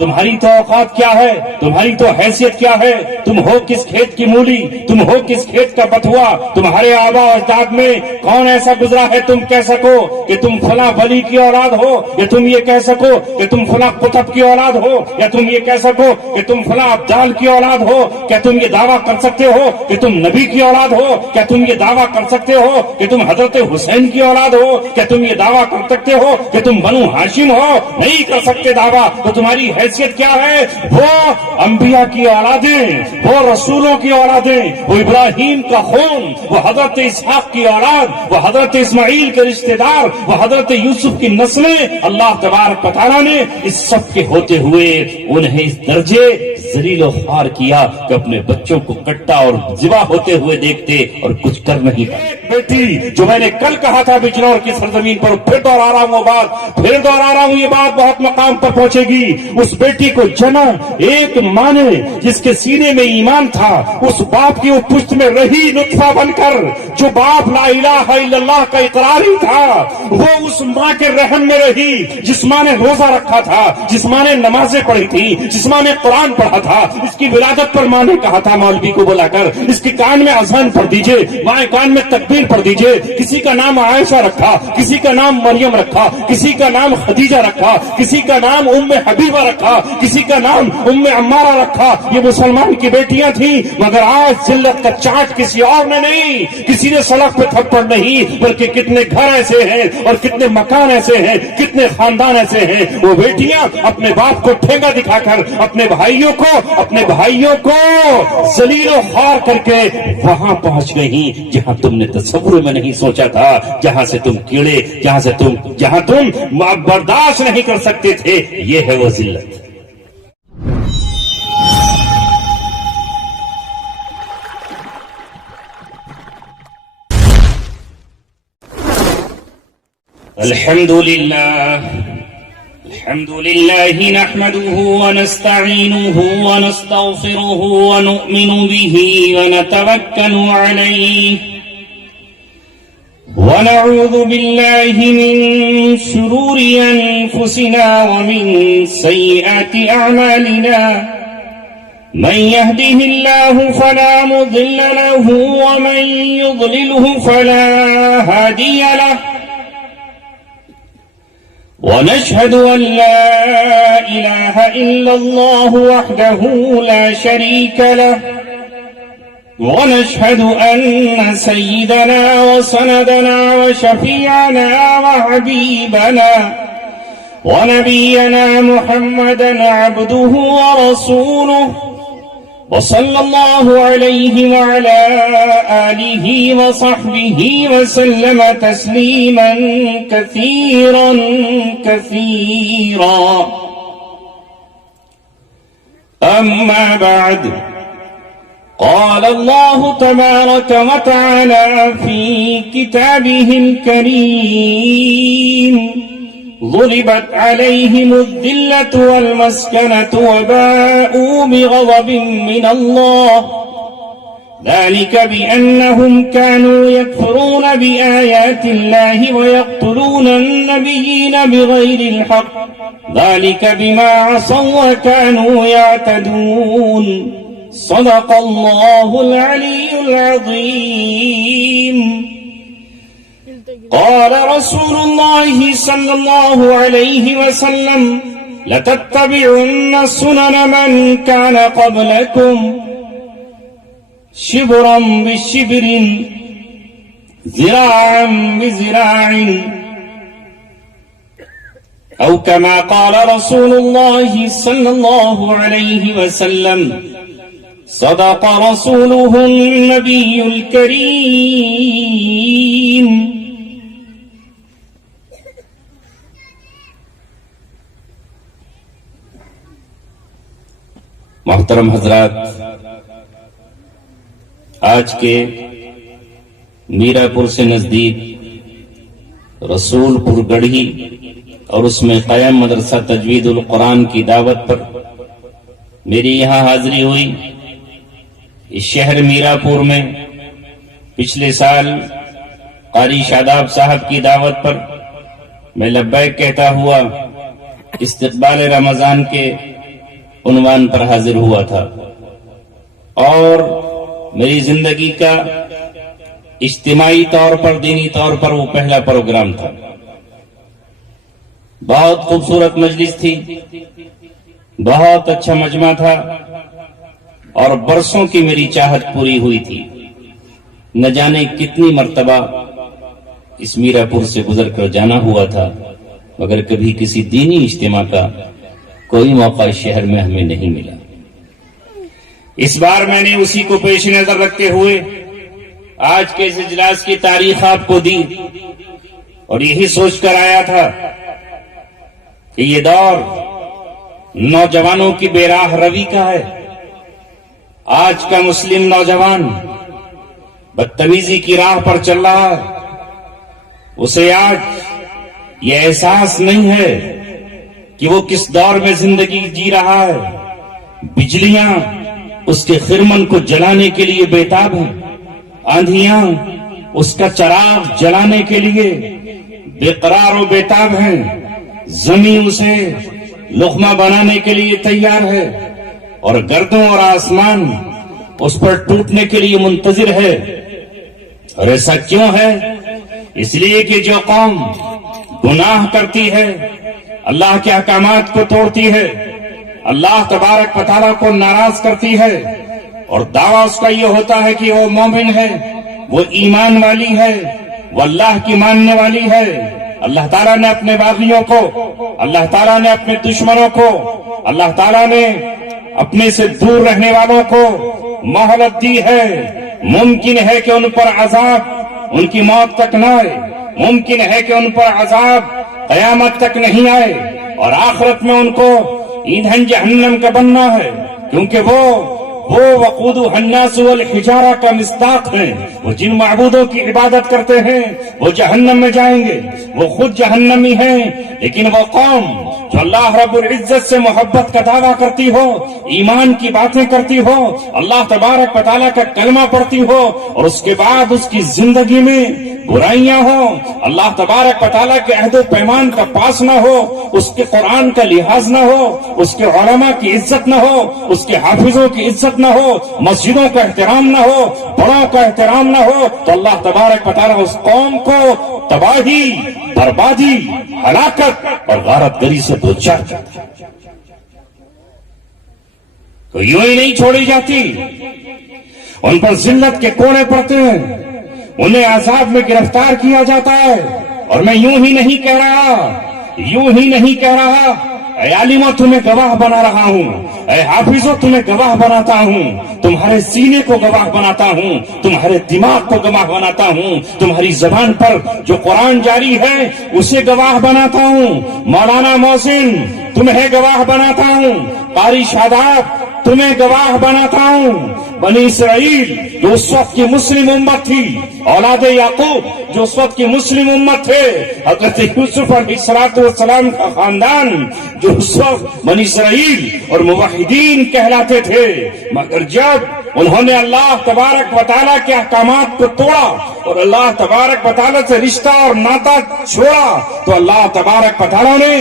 تمہاری توقعات کیا ہے؟ تمہاری تو حیثیت کیا ہے؟ تم ہو کس کھیت کی مولی؟ تم ہو کس کھیت کا بتوا؟ تمہارے آبا و اجداد میں کون ایسا گزرا ہے تم کہہ سکو کہ تم فلاں ولی کی اولاد ہو، یا تم یہ کہہ سکو کہ تم فلاں قطب کی اولاد ہو، یا تم یہ کہہ سکو کہ تم فلاں ابدال کی اولاد ہو؟ کیا تم یہ دعویٰ کر سکتے ہو کہ تم نبی کی اولاد ہو؟ کیا تم یہ دعویٰ کر سکتے ہو کہ تم حضرت حسین کی اولاد ہو؟ کیا تم یہ دعویٰ کر سکتے ہو کہ تم بنو ہاشم ہو؟ نہیں کر سکتے دعویٰ. تو تمہاری حیثیت کیا ہے؟ وہ انبیاء کی اولادیں، وہ رسولوں کی اولادیں، وہ ابراہیم کا خون، وہ حضرت اسحاق کی اولاد، وہ حضرت اسماعیل کے رشتہ دار، وہ حضرت یوسف کی نسلیں. اللہ تبارک و تعالیٰ نے اس سب کے ہوتے ہوئے انہیں اس درجے ذلیل و خوار کیا کہ اپنے بچوں کو کٹا اور ذبح ہوتے ہوئے دیکھتے اور کچھ کر نہیں پاتے. بیٹی جو میں نے کل کہا تھا بجنور کی سرزمین پر، پھر دوہرا رہا ہوں وہ بات، پھر دوہرا رہا ہوں یہ بات، بہت مقام پر پہنچے گی. اس بیٹی کو جنا ایک ماں نے جس کے سینے میں ایمان تھا، اس باپ کی وہ پشت میں رہی نطفہ بن کر، جو باپ لا الہ الا اللہ کا اقراری تھا، وہ اس ماں کے رحم میں رہی جس ماں نے روزہ رکھا تھا، جس ماں نے نمازیں پڑھی تھی، جس ماں نے قرآن پڑھا تھا. اس کی ولادت پر ماں نے کہا تھا مولوی کو بلا کر اس کے کان میں اذان پڑھ دیجئے، ماں کان میں تکبیر پڑھ دیجئے. کسی کا نام عائشہ رکھا، کسی کا نام مریم رکھا، کسی کا نام خدیجہ رکھا، کسی کا نام ام حبیبہ رکھا، کسی کا نام ام عمارہ رکھا. یہ مسلمان کی بیٹیاں تھیں. مگر آج ذلت کا چاٹ کسی اور نے نہیں، کسی نے سڑک پہ تھپڑ نہیں، بلکہ کتنے گھر ایسے ہیں اور کتنے مکان ایسے ہیں، کتنے خاندان ایسے ہیں. وہ بیٹیاں اپنے باپ کو ٹھیکا دکھا کر اپنے بھائیوں کو ذلیل و خوار کر کے وہاں پہنچ گئی جہاں تم نے تصور میں نہیں سوچا تھا، جہاں سے تم کیڑے، جہاں تم برداشت نہیں کر سکتے تھے. یہ ہے وہ ذلت. الحمد لله نحمده ونستعينه ونستغفره ونؤمن به ونتوكل عليه ونعوذ بالله من شرور أنفسنا ومن سيئات أعمالنا. من يهده الله فلا مضل له ومن يضلله فلا هادي له. ونشهد أن لا إله إلا الله وحده لا شريك له. ونشهد أن سيدنا وسندنا وشفيعنا وحبيبنا ونبينا محمدا عبده ورسوله، وصلى الله عليه وعلى آله وصحبه وسلم تسليما كثيرا كثيرا. أما بعد، قال الله تبارك وتعالى في كتابه الكريم: ضربت عليهم الذلة والمسكنة وباءوا بغضب من الله، ذلك بأنهم كانوا يكفرون بآيات الله ويقتلون النبيين بغير الحق، ذلك بما عصوا وكانوا يعتدون. صدق الله العلي العظيم. قال رسول الله صلى الله عليه وسلم: لتتبعن سنن من كان قبلكم شبرا بشبر ذراعا بذراع، أو كما قال رسول الله صلى الله عليه وسلم. صدق رسوله النبي الكريم. محترم حضرات، آج کے میرا پور سے نزدیک رسول پور گڑھی اور اس میں قائم مدرسہ تجوید القرآن کی دعوت پر میری یہاں حاضری ہوئی. اس شہر میرا پور میں پچھلے سال قاری شاداب صاحب کی دعوت پر میں لبیک کہتا ہوا استقبال رمضان کے عنوان پر حاضر ہوا تھا اور میری زندگی کا اجتماعی طور پر دینی طور پر وہ پہلا پروگرام تھا. بہت خوبصورت مجلس تھی, بہت اچھا مجمع تھا اور برسوں کی میری چاہت پوری ہوئی تھی. نہ جانے کتنی مرتبہ اس میرا پور سے گزر کر جانا ہوا تھا مگر کبھی کسی دینی اجتماع کا کوئی موقع اس شہر میں ہمیں نہیں ملا. اس بار میں نے اسی کو پیش نظر رکھتے ہوئے آج کے اس اجلاس کی تاریخ آپ کو دی اور یہی سوچ کر آیا تھا کہ یہ دور نوجوانوں کی بے راہ روی کا ہے. آج کا مسلم نوجوان بدتمیزی کی راہ پر چل رہا ہے. اسے آج یہ احساس نہیں ہے کہ وہ کس دور میں زندگی جی رہا ہے. بجلیاں اس کے خرمن کو جلانے کے لیے بےتاب ہیں, آندھیاں اس کا چراغ جلانے کے لیے بے قرار و بےتاب ہیں, زمین اسے لقمہ بنانے کے لیے تیار ہے اور گردوں اور آسمان اس پر ٹوٹنے کے لیے منتظر ہے. اور ایسا کیوں ہے؟ اس لیے کہ جو قوم گناہ کرتی ہے, اللہ کے احکامات کو توڑتی ہے, اللہ تبارک و تعالیٰ کو ناراض کرتی ہے اور دعویٰ اس کا یہ ہوتا ہے کہ وہ مومن ہے, وہ ایمان والی ہے, وہ اللہ کی ماننے والی ہے. اللہ تعالیٰ نے اپنے باغیوں کو, اللہ تعالیٰ نے اپنے دشمنوں کو, اللہ تعالیٰ نے اپنے سے دور رہنے والوں کو مہلت دی ہے. ممکن ہے کہ ان پر عذاب ان کی موت تک نہ آئے, ممکن ہے کہ ان پر عذاب قیامت تک نہیں آئے اور آخرت میں ان کو ایندھن جہنم کا بننا ہے, کیونکہ وہ وقودها الناس والحجارہ کا مصداق ہیں. وہ جن معبودوں کی عبادت کرتے ہیں وہ جہنم میں جائیں گے, وہ خود جہنمی ہیں. لیکن وہ قوم جو اللہ رب العزت سے محبت کا دعویٰ کرتی ہو, ایمان کی باتیں کرتی ہو, اللہ تبارک و تعالیٰ کا کلمہ پڑھتی ہو اور اس کے بعد اس کی زندگی میں برائیاں ہو, اللہ تبارک و تعالیٰ کے عہد و پیمان کا پاس نہ ہو, اس کے قرآن کا لحاظ نہ ہو, اس کے علماء کی عزت نہ ہو, اس کے حافظوں کی عزت نہ ہو, مسجدوں کا احترام نہ ہو, بڑوں کا احترام نہ ہو, تو اللہ تبارک و تعالیٰ اس قوم کو تباہی, بربادی, ہلاکت اور غارت گری سے دوچار کرتا ہے. تو یوں ہی نہیں چھوڑی جاتی, ان پر ذلت کے کوڑے پڑتے ہیں, انہیں عذاب میں گرفتار کیا جاتا ہے. اور میں یوں ہی نہیں کہہ رہا, اے عالموں تمہیں گواہ بنا رہا ہوں, اے حافظوں تمہیں گواہ بناتا ہوں, تمہارے سینے کو گواہ بناتا ہوں, تمہارے دماغ کو گواہ بناتا ہوں, تمہاری زبان پر جو قرآن جاری ہے اسے گواہ بناتا ہوں. مولانا محسن تمہیں گواہ بناتا ہوں, قاری شاداب تمہیں گواہ بناتا ہوں. بنی اسرائیل جو اس وقت کی مسلم امت تھی, اولاد یعقوب جو اس وقت کی مسلم امت تھے, حضرت یوسف علیہ السلام کا خاندان جو اس وقت بنی اسرائیل اور موحدین کہلاتے تھے, مگر جب انہوں نے اللہ تبارک و تعالیٰ کے احکامات کو توڑا اور اللہ تبارک و تعالیٰ سے رشتہ اور ناطہ چھوڑا, تو اللہ تبارک و تعالیٰ نے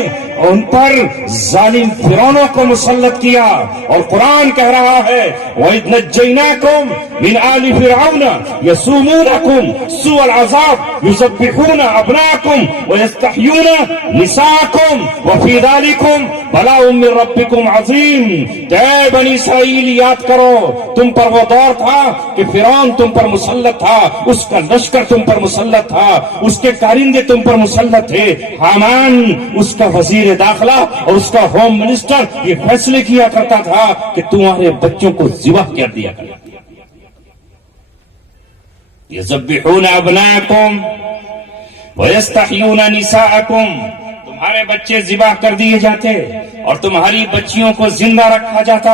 ان پر ظالم فرعونوں کو مسلط کیا. اور قرآن کہہ رہا ہے وَإِذْ نَجَّيْنَاكُمْ مِنْ آلِ فِرْعَوْنَ يَسُومُونَكُمْ سُوءَ الْعَذَابِ يُذَبِّحُونَ أَبْنَاءَكُمْ وَيَسْتَحْيُونَ نِسَاءَكُمْ وَفِي ذَلِكُمْ بَلَاءٌ مِّن رَّبِّكُمْ عَظِيمٌ. اے بنی اسرائیل یاد کرو, تم پر وہ دور تھا کہ فرعون تم پر مسلط تھا, اس کا لشکر تم پر مسلط تھا, اس کے کارندے تم پر مسلط تھے. حامان اس کا وزیر داخلہ اور اس کا ہوم منسٹر یہ فیصلے کیا کرتا تھا کہ تمہارے بچوں کو ذبح کر دیا کرنا. یذبحون ابناءکم ویستحیون نساءکم, تمہارے بچے ذبح کر دیے جاتے اور تمہاری بچیوں کو زندہ رکھا جاتا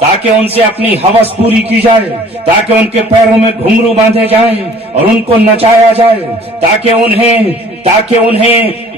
تاکہ ان سے اپنی ہوس پوری کی جائے, تاکہ ان کے پیروں میں گھنگرو باندھے جائیں اور ان کو نچایا جائے, تاکہ انہیں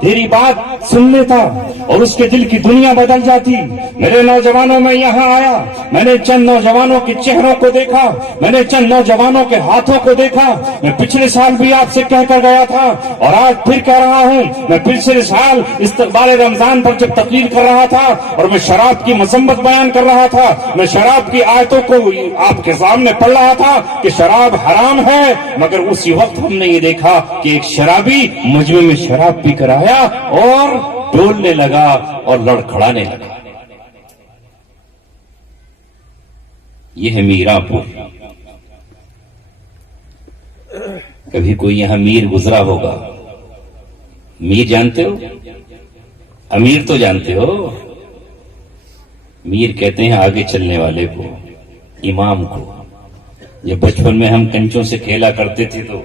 تیری بات سن لیتا اور اس کے دل کی دنیا بدل جاتی. میرے نوجوانوں میں یہاں آیا, میں نے چند نوجوانوں کے چہروں کو دیکھا, میں نے چند نوجوانوں کے ہاتھوں کو دیکھا. میں پچھلے سال بھی آپ سے کہہ کر گیا تھا اور آج پھر کہہ رہا ہوں. میں پچھلے سال استقبال رمضان پر جب تقریر کر رہا تھا اور میں شراب کی مذمت بیان کر رہا تھا, میں شراب کی آیتوں کو آپ کے سامنے پڑھ رہا تھا کہ شراب حرام ہے, مگر اسی وقت ہم نے یہ دیکھا کہ ایک شرابی مجمع میں شراب پی کر آیا اور ڈولنے لگا اور لڑکھڑانے لگا. یہ ہے میرا پور. کبھی کوئی یہاں میر گزرا ہوگا. میر جانتے ہو؟ امیر تو جانتے ہو. میر کہتے ہیں آگے چلنے والے کو, امام کو. جب بچپن میں ہم کنچوں سے کھیلا کرتے تھے تو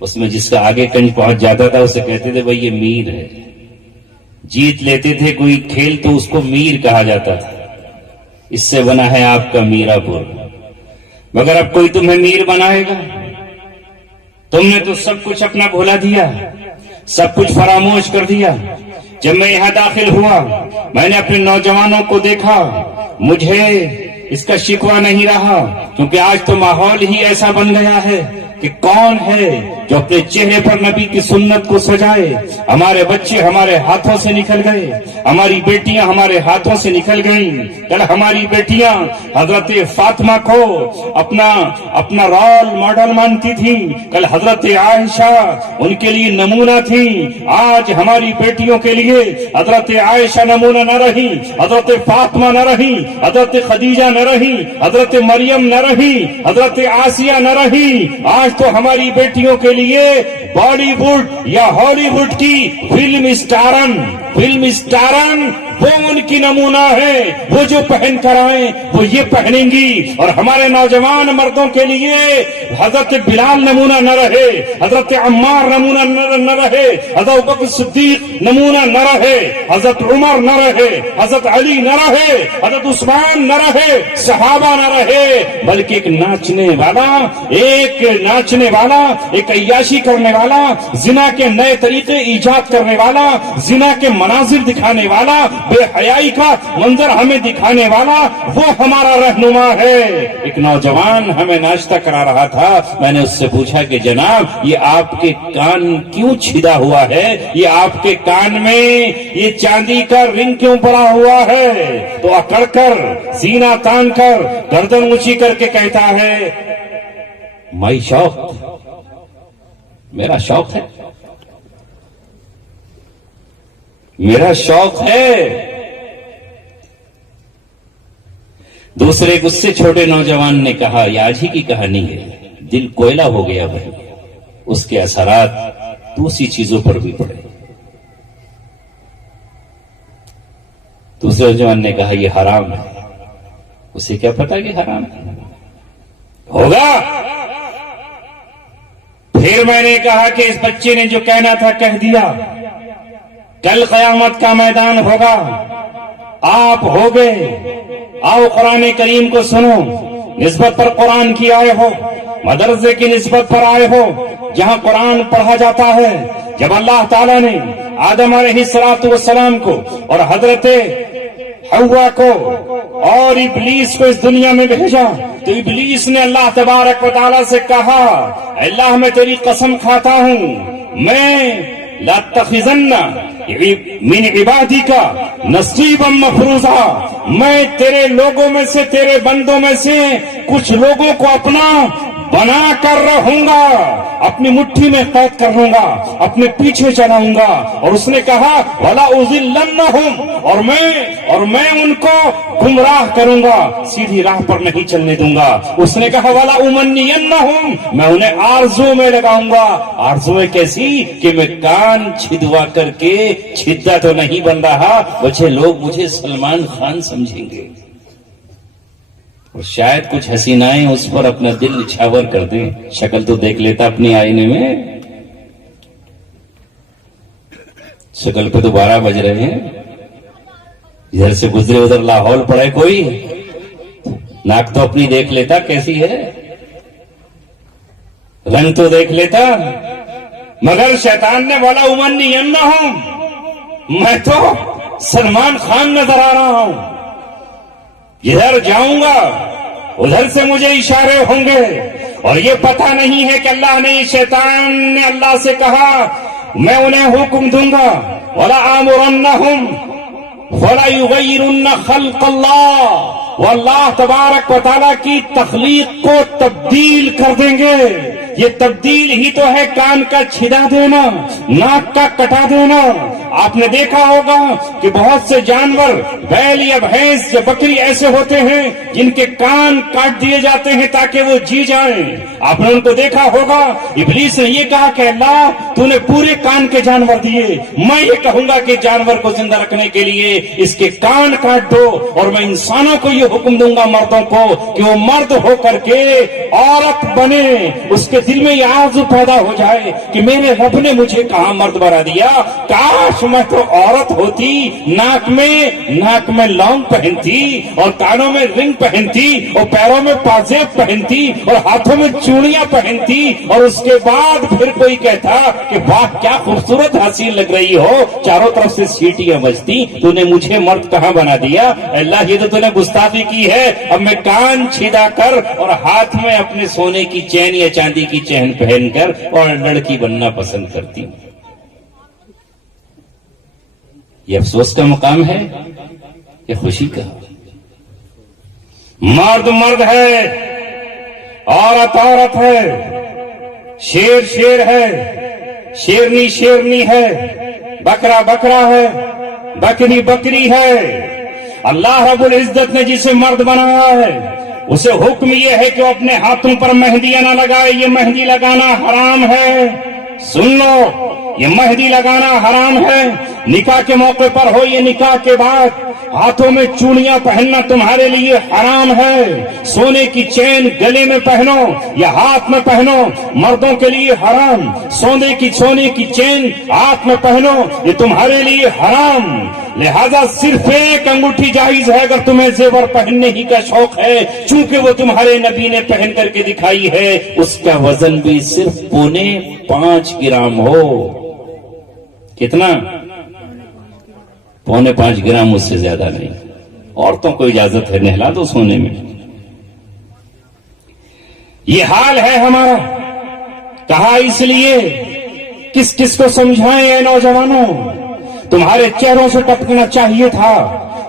اس میں جس کا آگے کنچ پہنچ جاتا تھا اسے کہتے تھے بھائی یہ میر ہے. جیت لیتے تھے کوئی کھیل تو اس کو میر کہا جاتا تھا. اس سے بنا ہے آپ کا میرا پور. مگر اب کوئی تمہیں میر بنائے گا؟ تم نے تو سب کچھ اپنا بھولا دیا, سب کچھ فراموش کر دیا. جب میں یہاں داخل ہوا میں نے اپنے نوجوانوں کو دیکھا, مجھے اس کا شکوہ نہیں رہا, کیونکہ آج تو ماحول ہی ایسا بن گیا ہے کہ کون ہے جو اپنے چہرے پر نبی کی سنت کو سجائے. ہمارے بچے ہمارے ہاتھوں سے نکل گئے, ہماری بیٹیاں ہمارے ہاتھوں سے نکل گئیں. کل ہماری بیٹیاں حضرت فاطمہ کو اپنا رول ماڈل مانتی تھیں, کل حضرت عائشہ ان کے لیے نمونہ تھیں. آج ہماری بیٹیوں کے لیے حضرت عائشہ نمونہ نہ رہی, حضرت فاطمہ نہ رہی, حضرت خدیجہ نہ رہی, حضرت مریم نہ رہی, حضرت آسیہ نہ رہی. آج تو ہماری بیٹیوں کے لیے بالی ووڈ یا ہالی ووڈ کی فلم اسٹارن وہ ان کی نمونہ ہے. وہ جو پہن کر آئیں وہ یہ پہنیں گی. اور ہمارے نوجوان مردوں کے لیے حضرت بلال نمونہ نہ رہے, حضرت عمار نمونہ نہ رہے, حضرت بکر صدیق نمونہ نہ رہے, حضرت عمر نہ رہے, حضرت علی نہ رہے, حضرت عثمان نہ رہے, صحابہ نہ رہے, بلکہ ایک ناچنے والا, ایک عیاشی کرنے والا, زنا کے نئے طریقے ایجاد کرنے والا, زنا کے مناظر دکھانے والا, بے حیائی کا منظر ہمیں دکھانے والا, وہ ہمارا رہنما ہے. ایک نوجوان ہمیں ناشتہ کرا رہا تھا, میں نے اس سے پوچھا کہ جناب یہ آپ کے کان کیوں چھدا ہوا ہے, یہ آپ کے کان میں یہ چاندی کا رنگ کیوں پڑا ہوا ہے؟ تو اکڑ کر سینہ تان کر گردن اونچی کر کے کہتا ہے مائی شوق, میرا شوق ہے, میرا شوق ہے. دوسرے اس سے چھوٹے نوجوان نے کہا یہ آج ہی کی کہانی ہے, دل کوئلہ ہو گیا بھائی, اس کے اثرات دوسری چیزوں پر بھی پڑے. دوسرے نوجوان نے کہا یہ حرام ہے. اسے کیا پتا کہ حرام ہے ہوگا. پھر میں نے کہا کہ اس بچے نے جو کہنا تھا کہہ دیا, کل قیامت کا میدان ہوگا, آپ ہوگے. آؤ قرآن کریم کو سنو, نسبت پر قرآن کی آئے ہو, مدرسے کی نسبت پر آئے ہو جہاں قرآن پڑھا جاتا ہے. جب اللہ تعالیٰ نے آدم علیہ السلام کو اور حضرت حوا کو اور ابلیس کو اس دنیا میں بھیجا تو ابلیس نے اللہ تبارک و تعالیٰ سے کہا اللہ میں تیری قسم کھاتا ہوں, میں لاتخذن من عبادی کا نصیبا مفروضا, میں تیرے لوگوں میں سے, تیرے بندوں میں سے کچھ لوگوں کو اپنا بنا کر رہوں گا, اپنی مٹھی میں قید کر لوں گا, اپنے پیچھے چلاؤں گا. اور اس نے کہا وَلَا أُضِلَّنَّهُمْ, اور میں ان کو گمراہ کروں گا, سیدھی راہ پر نہیں چلنے دوں گا. اس نے کہا وَلَا أُمَنِّيَنَّهُمْ, میں انہیں آرزو میں لگاؤں گا. آرزویں کیسی کہ میں کان چھدوا کر کے چھدا تو نہیں بن رہا, بچے لوگ مجھے سلمان خان سمجھیں گے. اور شاید کچھ حسینائیں اس پر اپنا دل نچھاور کر دیں. شکل تو دیکھ لیتا اپنی آئینے میں, شکل پہ تو 12 بج رہے ہیں, ادھر سے گزرے ادھر لاہور پڑے کوئی, ناک تو اپنی دیکھ لیتا کیسی ہے, رنگ تو دیکھ لیتا. مگر شیطان نے بولا أُمَنِّيَنَّهُمْ, میں تو سلمان خان نظر آ رہا ہوں. جدھر جاؤں گا ادھر سے مجھے اشارے ہوں گے, اور یہ پتہ نہیں ہے کہ اللہ نے, شیطان نے اللہ سے کہا میں انہیں حکم دوں گا وَلَآمُرَنَّهُمْ فَلَيُغَيِّرُنَّ خَلْقَ اللَّهِ, وہ اللہ تبارک و تعالیٰ کی تخلیق کو تبدیل کر دیں گے. یہ تبدیل ہی تو ہے کان کا چھدا دینا, ناک کا کٹا دینا. آپ نے دیکھا ہوگا کہ بہت سے جانور, بیل یا بھینس یا بکری ایسے ہوتے ہیں جن کے کان کاٹ دیے جاتے ہیں تاکہ وہ جی جائیں. آپ نے ان کو دیکھا ہوگا. ابلیس نے یہ کہا کہ اللہ تو نے پورے کان کے جانور دیے, میں یہ کہوں گا کہ جانور کو زندہ رکھنے کے لیے اس کے کان کاٹ دو, اور میں انسانوں کو یہ حکم دوں گا مردوں کو کہ وہ مرد ہو کر کے عورت بنے. اس کے دل میں یہ آرزو پیدا ہو جائے کہ میرے رب نے مجھے کہاں مرد بنا دیا, کاش میں تو عورت ہوتی, ناک میں لونگ پہنتی, اور کانوں میں رنگ پہنتی, اور پیروں میں پازیب پہنتی, اور ہاتھوں میں چوڑیاں پہنتی, اور اس کے بعد پھر کوئی کہتا کہ واہ کیا خوبصورت حسین لگ رہی ہو, چاروں طرف سے سیٹیاں بجتی, تو نے مجھے مرد کہاں بنا دیا. اللہ یہ تو نے گستاخی کی ہے. اب میں کان چھیدا کر اور ہاتھ میں اپنے سونے کی چین یا چاندی کی چین پہن کر اور لڑکی بننا پسند کرتی ہوں. یہ افسوس کا مقام ہے کہ خوشی کا. مرد مرد ہے, عورت عورت ہے, شیر شیر ہے, شیرنی شیرنی ہے, بکرا بکرا ہے, بکری بکری ہے. اللہ رب العزت نے جسے مرد بنایا ہے اسے حکم یہ ہے کہ وہ اپنے ہاتھوں پر مہندیاں نہ لگائے. یہ مہندی لگانا حرام ہے. سن لو, یہ مہندی لگانا حرام ہے. نکاح کے موقع پر ہو, یہ نکاح کے بعد ہاتھوں میں چوڑیاں پہننا تمہارے لیے حرام ہے. سونے کی چین گلے میں پہنو یا ہاتھ میں پہنو, مردوں کے لیے حرام. سونے کی چین ہاتھ میں پہنو, یہ تمہارے لیے حرام. لہذا صرف ایک انگوٹھی جائز ہے اگر تمہیں زیور پہننے ہی کا شوق ہے, چونکہ وہ تمہارے نبی نے پہن کر کے دکھائی ہے. اس کا وزن بھی صرف 5.25 گرام ہو. کتنا؟ 5.25 گرام, اس سے زیادہ نہیں. عورتوں کو اجازت ہے نہلا دو سونے میں. یہ حال ہے ہمارا. کہا اس لیے کس کس کو سمجھائیں اے نوجوانوں, تمہارے چہروں سے ٹپکنا چاہیے تھا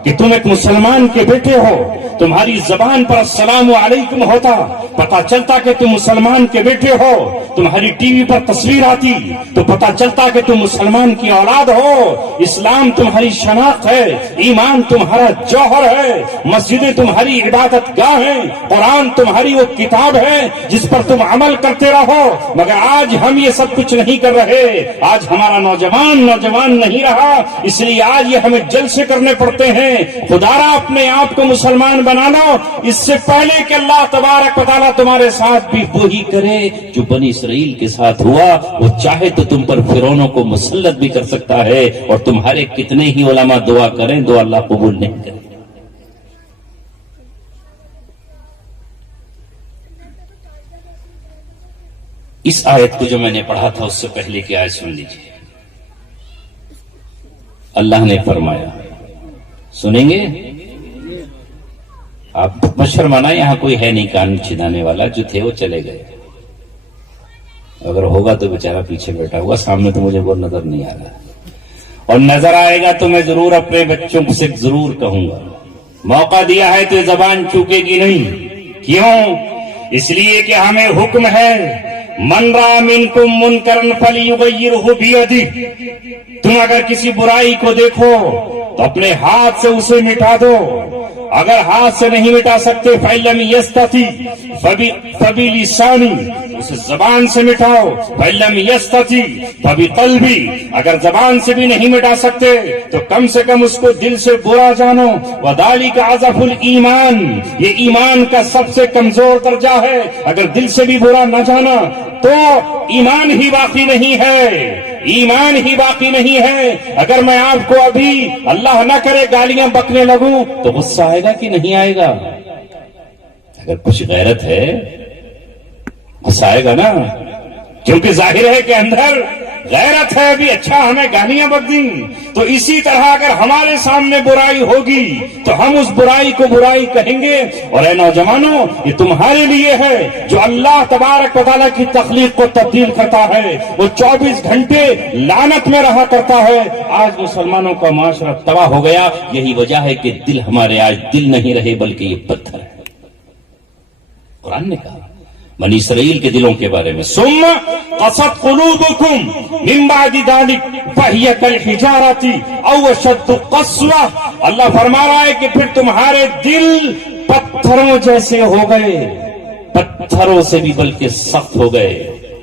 کہ تم ایک مسلمان کے بیٹے ہو. تمہاری زبان پر السلام علیکم ہوتا, پتا چلتا کہ تم مسلمان کے بیٹے ہو. تمہاری ٹی وی پر تصویر آتی تو پتا چلتا کہ تم مسلمان کی اولاد ہو. اسلام تمہاری شناخت ہے, ایمان تمہارا جوہر ہے, مسجدیں تمہاری عبادت گاہ ہیں, قرآن تمہاری وہ کتاب ہے جس پر تم عمل کرتے رہو. مگر آج ہم یہ سب کچھ نہیں کر رہے. آج ہمارا نوجوان نہیں رہا, اس لیے آج یہ ہمیں جلسے کرنے پڑتے ہیں. خدارا اپنے آپ کو مسلمان بنا لو, اس سے پہلے کہ اللہ تبارک و تعالیٰ تمہارے ساتھ بھی وہی کرے جو بنی اسرائیل کے ساتھ ہوا. وہ چاہے تو تم پر فرعونوں کو مسلط بھی کر سکتا ہے, اور تمہارے کتنے ہی علماء دعا کریں دعا اللہ قبول نہیں کرے. اس آیت کو جو میں نے پڑھا تھا اس سے پہلے کی آیت سن لیجیے. اللہ نے فرمایا, سنیں گے آپ مت شرمانا, یہاں کوئی ہے نہیں کان چھدانے والا, جو تھے وہ چلے گئے. اگر ہوگا تو بیچارہ پیچھے بیٹھا ہوا, سامنے تو مجھے وہ نظر نہیں آ رہا, اور نظر آئے گا تو میں ضرور اپنے بچوں سے ضرور کہوں گا. موقع دیا ہے تو یہ زبان چوکے گی نہیں. کیوں؟ اس لیے کہ ہمیں حکم ہے من را منکم منکرن فلیغیرہ بیدہ. تم اگر کسی برائی کو دیکھو تو اپنے ہاتھ سے اسے مٹا دو. اگر ہاتھ سے نہیں مٹا سکتے فَإِلَّمْ يَسْتَطِعْ فَبِلِسَانِهِ, اسے زبان سے مٹاؤ. فَإِلَّمْ يَسْتَطِعْ فَبِقَلْبِهِ, اگر زبان سے بھی نہیں مٹا سکتے تو کم سے کم اس کو دل سے برا جانو. وَذَلِكَ أَضْعَفُ الْإِيمَانِ, یہ ایمان کا سب سے کمزور درجہ ہے. اگر دل سے بھی برا نہ جانا تو ایمان ہی باقی نہیں ہے, ایمان ہی باقی نہیں ہے. اگر میں آپ کو ابھی اللہ نہ کرے گالیاں بکنے لگوں تو غصہ آئے گا کہ نہیں آئے گا؟ اگر کچھ غیرت ہے غصہ آئے گا نا, کیونکہ ظاہر ہے کہ اندر غیرت ہے ابھی اچھا ہمیں گالیاں بک دیں. تو اسی طرح اگر ہمارے سامنے برائی ہوگی تو ہم اس برائی کو برائی کہیں گے. اور اے نوجوانوں یہ تمہارے لیے ہے جو اللہ تبارک و تعالیٰ کی تخلیق کو تبدیل کرتا ہے وہ 24 گھنٹے لعنت میں رہا کرتا ہے. آج مسلمانوں کا معاشرہ تباہ ہو گیا. یہی وجہ ہے کہ دل ہمارے آج دل نہیں رہے بلکہ یہ پتھر ہے. قرآن نے کہا بنی اسرائیل کے دلوں کے بارے میں ثم قست قلوبکم من بعد ذلک فہی کالحجارۃ او اشد قسوہ. اللہ فرما رہا ہے کہ پھر تمہارے دل پتھروں جیسے ہو گئے, پتھروں سے بھی بلکہ سخت ہو گئے.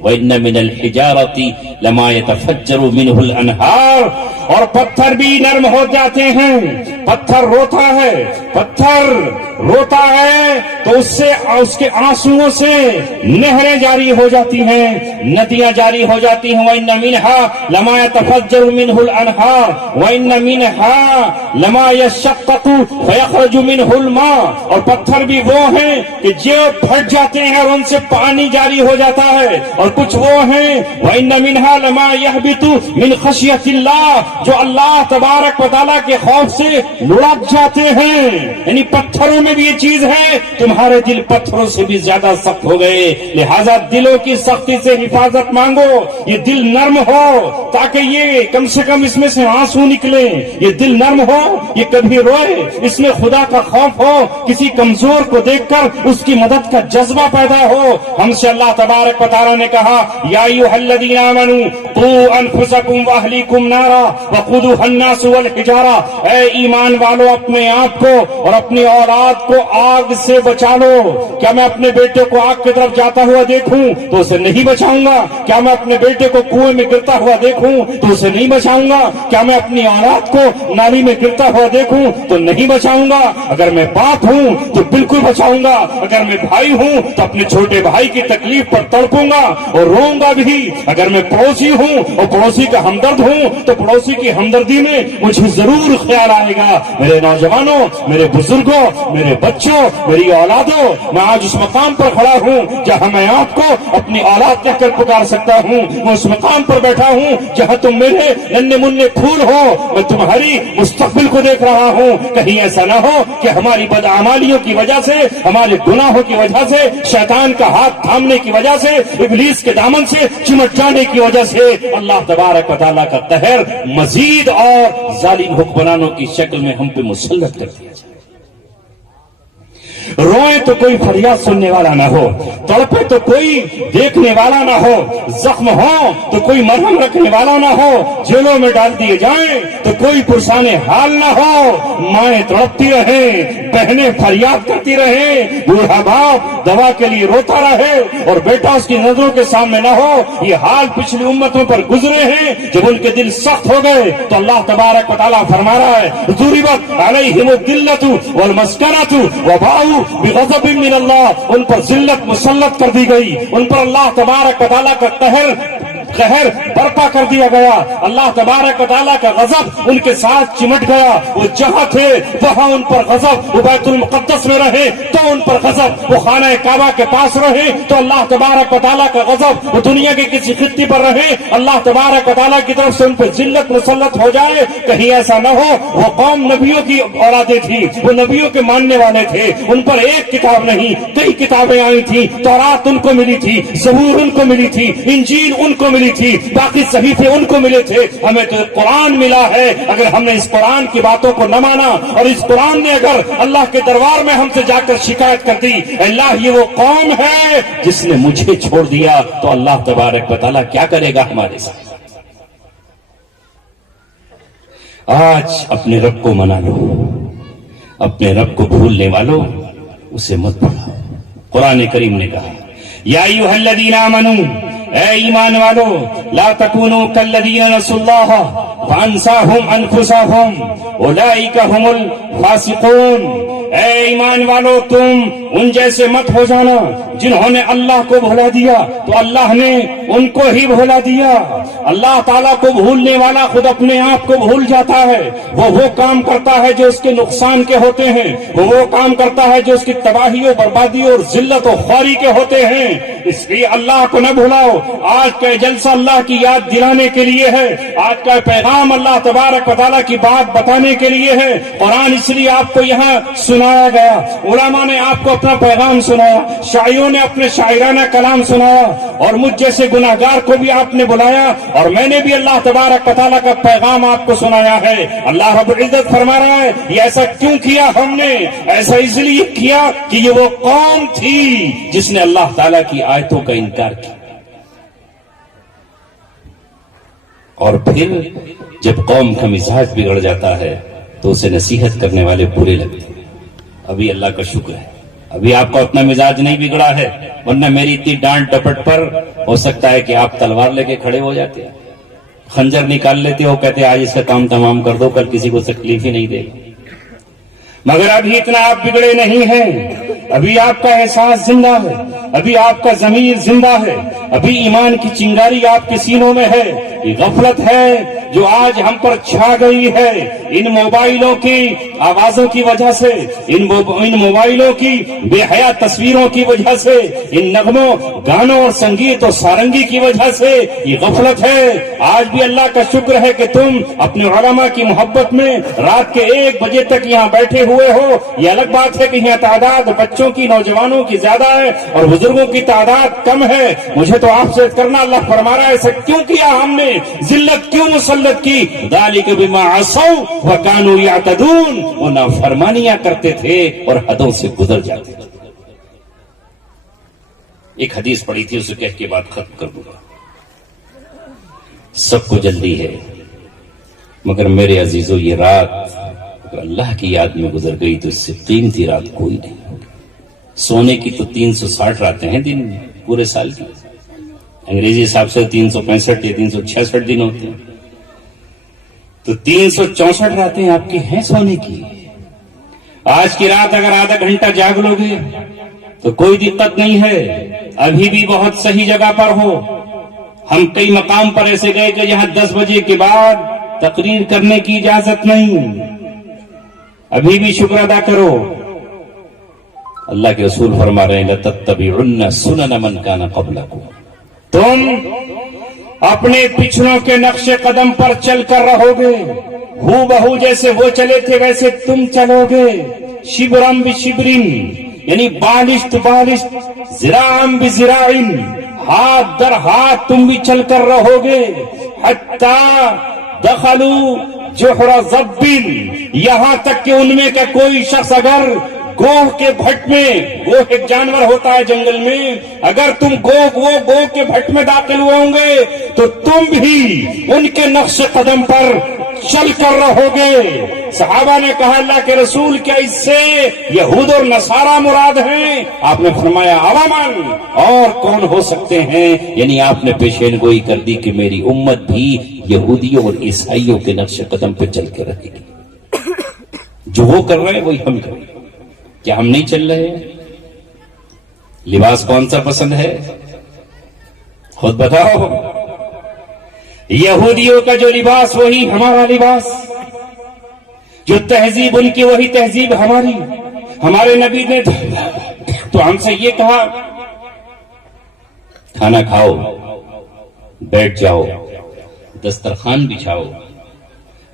وَإِنَّ مِنَ الْحِجَارَةِ لَمَا يَتَفَجَّرُ مِنْهُ الْأَنْهَارُ. اور پتھر بھی نرم ہو جاتے ہیں. پتھر روتا ہے, پتھر روتا ہے تو اس سے اس کے آنسوؤں سے نہریں جاری ہو جاتی ہیں, ندیاں جاری ہو جاتی ہیں. وَإِنَّ مِنْهَا لَمَا يَتَفَجَّرُ مِنْهُ الْأَنْهَارُ وَإِنَّ مِنْهَا لَمَا يَشَّقَّقُ فَيَخْرُجُ مِنْهُ الْمَاءُ. اور پتھر بھی وہ ہیں کہ جو پھٹ جاتے ہیں اور ان سے پانی جاری ہو جاتا ہے. اور کچھ وہ ہیں وَإِنَّ مِنْهَا لَمَا يَهْبِطُ مِنْ خَشْيَةِ اللَّهِ جو اللہ تبارک و تعالیٰ کے خوف سے لڑک جاتے ہیں. یعنی پتھروں میں بھی یہ چیز ہے, تمہارے دل پتھروں سے بھی زیادہ سخت ہو گئے. لہذا دلوں کی سختی سے حفاظت مانگو. یہ دل نرم ہو تاکہ یہ کم سے کم اس میں سے آنسو نکلیں. یہ دل نرم ہو, یہ کبھی روئے, اس میں خدا کا خوف ہو, کسی کمزور کو دیکھ کر اس کی مدد کا جذبہ پیدا ہو. ہم سے اللہ تبارک و تعالیٰ نے کہا یا ایھا الذین آمنوا قوا انفسکم واہلیکم نارا وقودها الناس والحجارہ. اے ایمان والو اپنے آپ کو اور اپنی اولاد کو آگ سے بچا لو. کیا میں اپنے بیٹے کو آگ کی طرف جاتا ہوا دیکھوں تو اسے نہیں بچاؤں گا؟ کیا میں اپنے بیٹے کو کنویں میں گرتا ہوا دیکھوں تو اسے نہیں بچاؤں گا؟ کیا میں اپنی اولاد کو نالی میں گرتا ہوا دیکھوں تو نہیں بچاؤں گا؟ اگر میں باپ ہوں تو بالکل بچاؤں گا. اگر میں بھائی ہوں تو اپنے چھوٹے بھائی کی تکلیف پر تڑپوں گا اور روؤں گا بھی. اگر میں پڑوسی ہوں اور پڑوسی کا ہمدرد ہوں تو پڑوسی کی ہمدردی میں مجھے ضرور خیال آئے گا. میرے نوجوانوں, میرے بزرگوں, میرے بچوں, میری اولادوں, میں آج اس مقام پر کھڑا ہوں جہاں میں آپ کو اپنی اولاد کہہ کر پکار سکتا ہوں. میں اس مقام پر بیٹھا ہوں جہاں تم میرے ننھے منھے پھول ہو. میں تمہاری مستقبل کو دیکھ رہا ہوں. کہیں ایسا نہ ہو کہ ہماری بدعمالیوں کی وجہ سے, ہمارے گناہوں کی وجہ سے, شیطان کا ہاتھ تھامنے کی وجہ سے, ابلیس کے دامن سے چمٹ جانے کی وجہ سے اللہ تبارک و تعالیٰ کا قہر مزید اور ظالم حکمرانوں کی شکل میں ہم پہ مسلط کر دیا جائے. روئے تو کوئی فریاد سننے والا نہ ہو, تڑپے تو کوئی دیکھنے والا نہ ہو, زخم ہو تو کوئی مرہم رکھنے والا نہ ہو, جیلوں میں ڈال دیے جائیں تو کوئی پرسان حال نہ ہو, مائیں تڑپتی رہیں, بہنیں فریاد کرتی رہیں, بوڑھا باپ دوا کے لیے روتا رہے اور بیٹا اس کی نظروں کے سامنے نہ ہو. یہ حال پچھلی امتوں پر گزرے ہیں. جب ان کے دل سخت ہو گئے تو اللہ تبارک و تعالیٰ فرما رہا ہے ضربت علیہم الذلۃ والمسکنۃ وباؤوا بغضب من اللہ. ان پر ذلت مسلط کر دی گئی, ان پر اللہ تبارک و تعالیٰ کا قہر برپا کر دیا گیا. اللہ تبارک و تعالیٰ کا غضب ان کے ساتھ چمٹ گیا. وہ جہاں تھے وہاں ان پر غضب, وہ بیت المقدس میں رہے تو ان پر غضب, وہ خانہ کعبہ کے پاس رہے تو اللہ تبارک و تعالیٰ کا غضب, وہ دنیا کے کسی خطے پر رہے اللہ تبارک و تعالیٰ کی طرف سے ان پر ذلت مسلط ہو جائے. کہیں ایسا نہ ہو وہ قوم نبیوں کی اولادیں تھی, وہ نبیوں کے ماننے والے تھے, ان پر ایک کتاب نہیں کئی کتابیں آئی تھی. تورات ان کو ملی تھی, زبور ان کو ملی تھی, انجیل ان کو ملی تھی, باقی صحیفے ان کو ملے تھے. ہمیں تو قرآن ملا ہے. اگر ہم نے اس قرآن کی باتوں کو نہ مانا اور اس قرآن نے اگر اللہ کے دربار میں ہم سے جا کر شکایت کر دی اللہ یہ وہ قوم ہے جس نے مجھے چھوڑ دیا, تو اللہ تبارک و تعالیٰ کیا کرے گا ہمارے ساتھ. آج اپنے رب کو منا لو, اپنے رب کو بھولنے والوں اسے مت بھلاؤ. قرآن کریم نے کہا یا ایھا الذین آمنوا, اے ایمان والو, لا تکونوا کالذین نسوا اللہ فانساہم انفسہم اولئک هم الفاسقون. اے ایمان والو، تم ان جیسے مت ہو جانا جنہوں نے اللہ کو بھلا دیا تو اللہ نے ان کو ہی بھلا دیا. اللہ تعالیٰ کو بھولنے والا خود اپنے آپ کو بھول جاتا ہے. وہ کام کرتا ہے جو اس کے نقصان کے ہوتے ہیں، وہ کام کرتا ہے جو اس کی تباہی و بربادی اور ذلت و خواری کے ہوتے ہیں. اس لیے اللہ کو نہ بھلاؤ. آج کا جلسہ اللہ کی یاد دلانے کے لیے ہے. آج کا پیغام اللہ تبارک و تعالیٰ کی بات بتانے کے لیے ہے. قرآن اس لیے آپ کو یہاں سنایا گیا، علماء نے آپ کو اپنا پیغام سنایا، شاعروں نے اپنے شاعرانہ کلام سنایا، اور مجھ جیسے گناہگار کو بھی آپ نے بلایا، اور میں نے بھی اللہ تبارک و تعالیٰ کا پیغام آپ کو سنایا ہے. اللہ رب العزت فرما رہا ہے یہ ایسا کیوں کیا ہم نے؟ ایسا اس لیے کیا کہ یہ وہ قوم تھی جس نے اللہ تعالیٰ کی آیتوں کا انکار کیا. اور پھر جب قوم کا مزاج بگڑ جاتا ہے تو اسے نصیحت کرنے والے برے لگتے ہیں. ابھی اللہ کا شکر ہے ابھی آپ کا اتنا مزاج نہیں بگڑا ہے، ورنہ میری اتنی ڈانٹ ڈپٹ پر ہو سکتا ہے کہ آپ تلوار لے کے کھڑے ہو جاتے ہیں، خنجر نکال لیتے ہو، کہتے آج اس کا کام تمام کر دو، کل کسی کو تکلیف ہی نہیں دے گا. مگر ابھی اتنا آپ بگڑے نہیں ہیں. ابھی آپ کا احساس زندہ ہے، ابھی آپ کا ضمیر زندہ ہے، ابھی ایمان کی چنگاری آپ کے سینوں میں ہے. یہ غفلت ہے جو آج ہم پر چھا گئی ہے ان موبائلوں کی آوازوں کی وجہ سے، ان موبائلوں کی بے حیا تصویروں کی وجہ سے، ان نغموں گانوں اور سنگیت اور سارنگی کی وجہ سے. یہ غفلت ہے. آج بھی اللہ کا شکر ہے کہ تم اپنے علماء کی محبت میں رات کے 1 بجے تک یہاں بیٹھے ہوئے ہو. یہ الگ بات ہے کہ یہاں تعداد بچوں کی، نوجوانوں کی زیادہ ہے اور بزرگوں کی تعداد کم ہے. مجھے تو آپ سے کرنا، اللہ فرما رہا ہے ایسا کیوں کیا ہم نے؟ ذلت کیوں مسلط کی؟ ذالک بما عصوا وکانوا یعتدون. وہ نافرمانیاں کرتے تھے اور حدوں سے گزر جاتے تھے. ایک حدیث پڑھی تھی، اسے کہہ کے بات ختم کر دوں گا. سب کو جلدی ہے، مگر میرے عزیزو یہ رات اگر اللہ کی یاد میں گزر گئی تو اس سے قیمتی رات کوئی نہیں. سونے کی تو 360 راتیں ہیں دن میں پورے سال کی. انگریزی حساب سے 365 یا 366 دن ہوتے ہیں، تو 364 راتیں آپ کی ہیں سونے کی. آج کی رات اگر آدھا گھنٹہ جاگ لو گے تو کوئی دقت نہیں ہے، ابھی بھی بہت صحیح جگہ پر ہو. ہم کئی مقام پر ایسے گئے کہ جہاں 10 بجے کے بعد تقریر کرنے کی اجازت نہیں. ابھی بھی شکر ادا کرو. اللہ کے رسول فرما رہے ہیں لَتَتَّبِعُنَّ سُنَنَ مَنْ كَانَ قَبْلَكُمْ. تم اپنے پچھلوں کے نقش قدم پر چل کر رہو گے. ہو بہو جیسے وہ چلے تھے ویسے تم چلو گے. شبرم بشبرن، یعنی بالشت بالشت، ذراعم بذراعن، ہاتھ در ہاتھ تم بھی چل کر رہو گے. حتی دخلوا جحر ضب، یہاں تک کہ ان میں کا کوئی شخص اگر گوہ کے بھٹ میں، گوہ ایک جانور ہوتا ہے جنگل میں، اگر تم گوہ کے بھٹ میں داخل ہوئے ہوں گے تو تم بھی ان کے نقش قدم پر چل کر رہو گے. صحابہ نے کہا اللہ کے رسول کیا اس سے یہود اور نصارہ مراد ہیں؟ آپ نے فرمایا عوامن، اور کون ہو سکتے ہیں؟ یعنی آپ نے پیشین گوئی کر دی کہ میری امت بھی یہودیوں اور عیسائیوں کے نقش قدم پہ چل کے رہے گی. جو وہ کر رہے ہیں وہی ہم کریں. کیا ہم نہیں چل رہے؟ لباس کون سا پسند ہے خود بتاؤ. یہودیوں کا جو لباس وہی ہمارا لباس، جو تہذیب ان کی وہی تہذیب ہماری. ہمارے نبی نے تو ہم سے یہ کہا کھانا کھاؤ، بیٹھ جاؤ، دسترخوان بچھاؤ،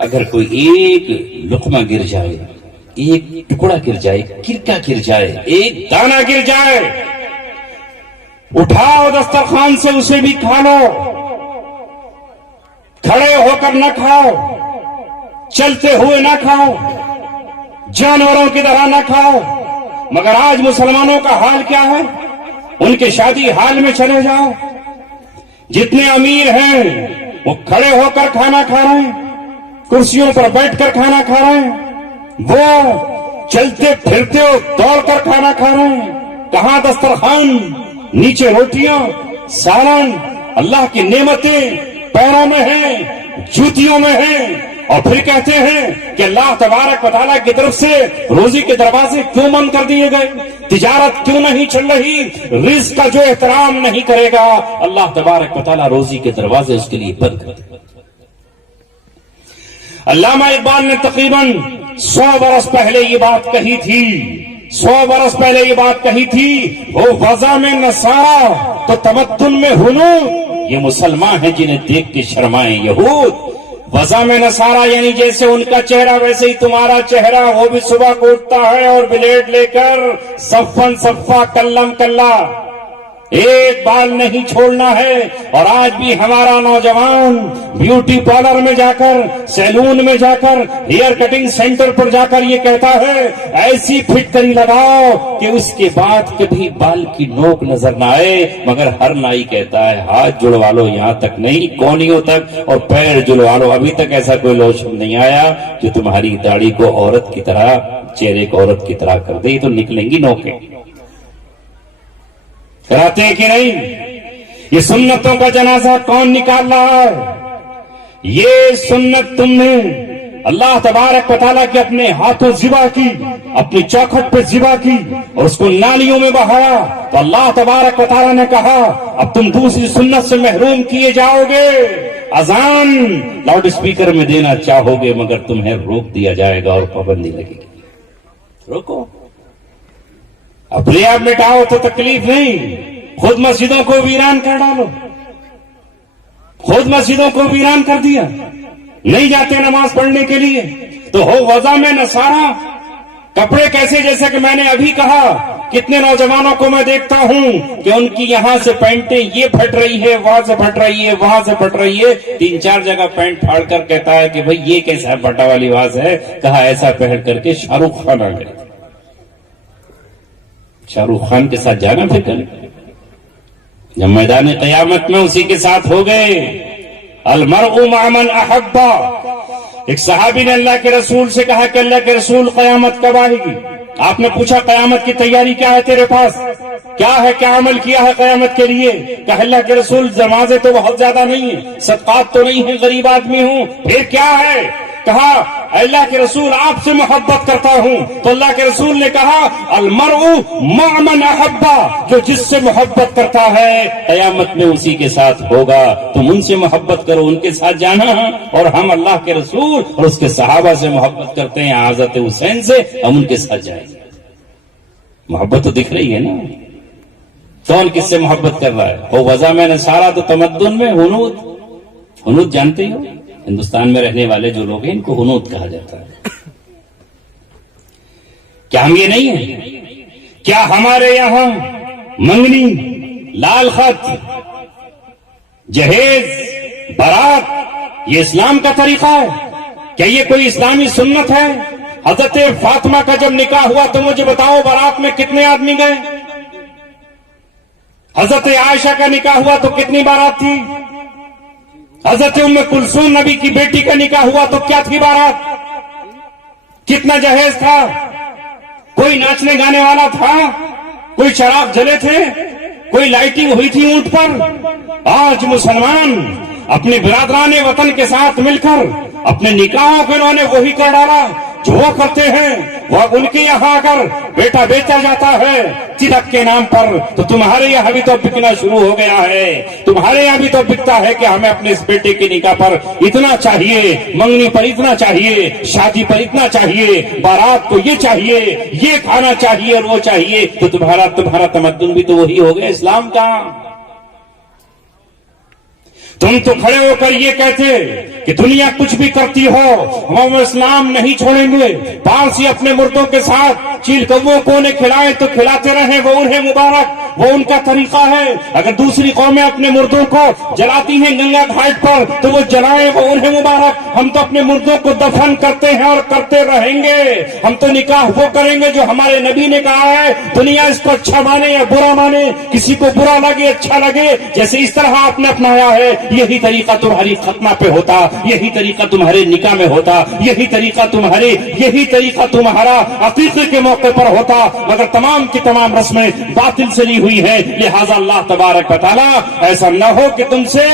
اگر کوئی ایک لقمہ گر جائے، ایک ٹکڑا گر جائے، کرکا گر جائے، ایک دانہ گر جائے، اٹھاؤ دسترخوان سے اسے بھی کھا لو. کھڑے ہو کر نہ کھاؤ، چلتے ہوئے نہ کھاؤ، جانوروں کی طرح نہ کھاؤ. مگر آج مسلمانوں کا حال کیا ہے؟ ان کے شادی حال میں چلے جاؤ، جتنے امیر ہیں وہ کھڑے ہو کر کھانا کھا رہے ہیں، کرسیوں پر بیٹھ کر کھانا کھا رہے ہیں، وہ چلتے پھرتے اور دوڑ کر کھانا کھا رہے ہیں. کہاں دسترخوان، نیچے روٹیاں، سالن، اللہ کی نعمتیں پیروں میں ہیں، جوتیوں میں ہیں اور پھر کہتے ہیں کہ اللہ تبارک و تعالیٰ کی طرف سے روزی کے دروازے کیوں بند کر دیے گئے, تجارت کیوں نہیں چل رہی, رزق کا جو احترام نہیں کرے گا اللہ تبارک و تعالیٰ روزی کے دروازے اس کے لیے بند کر دے گا. علامہ اقبال نے تقریباً 100 برس پہلے یہ بات کہی تھی, 100 برس پہلے یہ بات کہی تھی. وہ وضع میں نصارا تو تمدن میں ہنود, یہ مسلمان ہیں جنہیں دیکھ کے شرمائیں یہود. وضع میں نصارا یعنی جیسے ان کا چہرہ ویسے ہی تمہارا چہرہ, وہ بھی صبح کو اٹھتا ہے اور بلیڈ لے کر صفن صفا کلم کلا, ایک بال نہیں چھوڑنا ہے. اور آج بھی ہمارا نوجوان بیوٹی پارلر میں جا کر, سیلون میں جا کر, ہیئر کٹنگ سینٹر پر جا کر یہ کہتا ہے ایسی فٹ کری لگاؤ کہ اس کے بعد کبھی بال کی نوک نظر نہ آئے. مگر ہر نائی کہتا ہے ہاتھ جڑوا لو, یہاں تک نہیں کونیوں تک, اور پیر جڑوا لو. ابھی تک ایسا کوئی لوشن نہیں آیا جو تمہاری داڑھی کو عورت کی طرح, چہرے کو عورت کی طرح کر دے, تو نکلیں گی نوکیں. کراتے ہیں کہ نہیں؟ یہ سنتوں کا جنازہ کون نکال رہا ہے؟ یہ سنت تم نے اللہ تبارک و تعالیٰ کے اپنے ہاتھوں ذبح کی, اپنی چوکھٹ پہ ذبح کی اور اس کو نالیوں میں بہایا. تو اللہ تبارک و تعالیٰ نے کہا اب تم دوسری سنت سے محروم کیے جاؤ گے. اذان لاؤڈ اسپیکر میں دینا چاہو گے مگر تمہیں روک دیا جائے گا اور پابندی لگے گی. روکو, اپنے آپ مٹاؤ تو تکلیف نہیں, خود مسجدوں کو ویران کر ڈالو. خود مسجدوں کو ویران کر دیا, نہیں جاتے نماز پڑھنے کے لیے. تو ہو وضع میں نصارا, کپڑے کیسے, جیسے کہ میں نے ابھی کہا, کتنے نوجوانوں کو میں دیکھتا ہوں کہ ان کی یہاں سے پینٹیں یہ پھٹ رہی ہے, وہاں سے پھٹ رہی ہے, وہاں سے پھٹ رہی ہے, 3-4 جگہ پینٹ پھاڑ کر کہتا ہے کہ بھئی یہ کیسا پھٹا والی آواز ہے. کہا ایسا پہن کر کے شاہ رخ خان آ گئے. شاہ رخ خان کے ساتھ جانا پھر کریں, جب میدان قیامت میں اسی کے ساتھ ہو گئے. المرء مع من احبا. ایک صحابی نے اللہ کے رسول سے کہا کہ اللہ کے رسول قیامت کب آئے گی؟ آپ نے پوچھا قیامت کی تیاری کیا ہے تیرے پاس, کیا ہے, کیا عمل کیا ہے قیامت کے لیے؟ کہا اللہ کے رسول نمازیں تو بہت زیادہ نہیں ہیں, صدقات تو نہیں ہیں, غریب آدمی ہوں. پھر کیا ہے؟ کہا اللہ کے رسول آپ سے محبت کرتا ہوں. تو اللہ کے رسول نے کہا المرء مع من احبا, جو جس سے محبت کرتا ہے قیامت میں اسی کے ساتھ ہوگا. تم ان سے محبت کرو, ان کے ساتھ جانا ہے. اور ہم اللہ کے رسول اور اس کے صحابہ سے محبت کرتے ہیں, حضرت حسین سے, ہم ان کے ساتھ جائیں گے. محبت تو دکھ رہی ہے نا, کون کس سے محبت کر رہا ہے. ہو وضع میں نصارا تو تمدن میں ہنود. ہنود جانتے ہو, ہندوستان میں رہنے والے جو لوگ ہیں ان کو ہنود کہا جاتا ہے. کیا ہم یہ نہیں ہیں؟ کیا ہمارے یہاں منگنی, لال خط, جہیز, بارات یہ اسلام کا طریقہ ہے؟ کیا یہ کوئی اسلامی سنت ہے؟ حضرت فاطمہ کا جب نکاح ہوا تو مجھے بتاؤ بارات میں کتنے آدمی گئے؟ حضرت عائشہ کا نکاح ہوا تو کتنی بارات تھی؟ حضرت ام کلثوم نبی کی بیٹی کا نکاح ہوا تو کیا تھی بارات؟ کتنا جہیز تھا؟ کوئی ناچنے گانے والا تھا؟ کوئی چراغ جلے تھے؟ کوئی لائٹنگ ہوئی تھی اونٹ پر؟ آج مسلمان اپنے برادران وطن کے ساتھ مل کر اپنے نکاحوں کو انہوں نے وہی کر ڈالا جو وہ کرتے ہیں. وہ ان کے یہاں اگر بیٹا بیچا جاتا ہے تلک کے نام پر, تو تمہارے یہاں بھی تو بکنا شروع ہو گیا ہے. تمہارے یہاں بھی تو بکتا ہے کہ ہمیں اپنے اس بیٹے کے نکاح پر اتنا چاہیے, منگنی پر اتنا چاہیے, شادی پر اتنا چاہیے, بارات کو یہ چاہیے, یہ کھانا چاہیے اور وہ چاہیے. تو تمہارا تمدن بھی تو وہی ہو گیا اسلام کا. تم تو کھڑے ہو کر یہ کہتے کہ دنیا کچھ بھی کرتی ہو ہم اسلام نہیں چھوڑیں گے. پارسی اپنے مردوں کے ساتھ چیل کووں کو انہیں کھلائے تو کھلاتے رہیں, وہ انہیں مبارک, وہ ان کا طریقہ ہے. اگر دوسری قومیں اپنے مردوں کو جلاتی ہیں گنگا گھاٹ پر تو وہ جلائیں, وہ انہیں مبارک. ہم تو اپنے مردوں کو دفن کرتے ہیں اور کرتے رہیں گے. ہم تو نکاح وہ کریں گے جو ہمارے نبی نے کہا ہے. دنیا اس کو اچھا مانے یا برا مانے, کسی کو برا لگے اچھا لگے, جیسے اس طرح آپ نے اپنایا ہے یہی طریقہ تمہاری ختمہ پہ ہوتا, یہی طریقہ تمہارے نکاح میں ہوتا, یہی طریقہ تمہارا عقیقے کے موقع پر ہوتا, مگر تمام کی تمام رسمیں باطل سے لی ہوئی ہیں. لہذا اللہ تبارک و تعالیٰ ایسا نہ ہو کہ تم سے